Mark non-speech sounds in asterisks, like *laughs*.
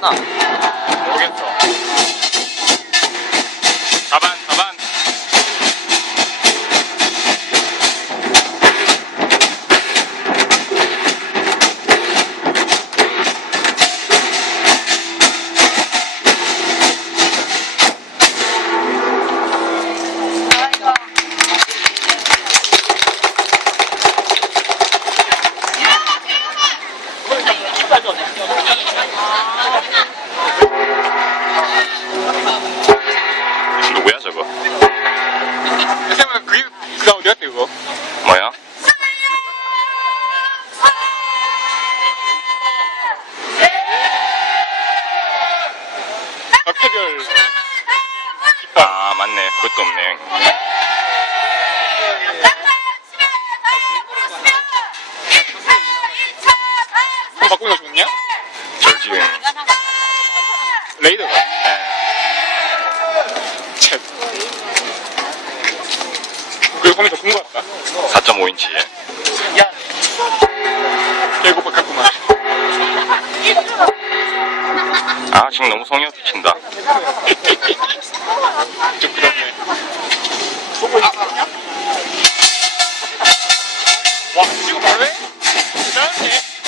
나 아 맞네 그것도 없네 폰 바꾸는 거 좋냐? 절지행 레이더가. 예. 참. 그리고 폼이 더큰것 같다. 4.5인치에 아 지금 너무 성의 없게 친다 *laughs* 와 지금 바로 해? 대단한데?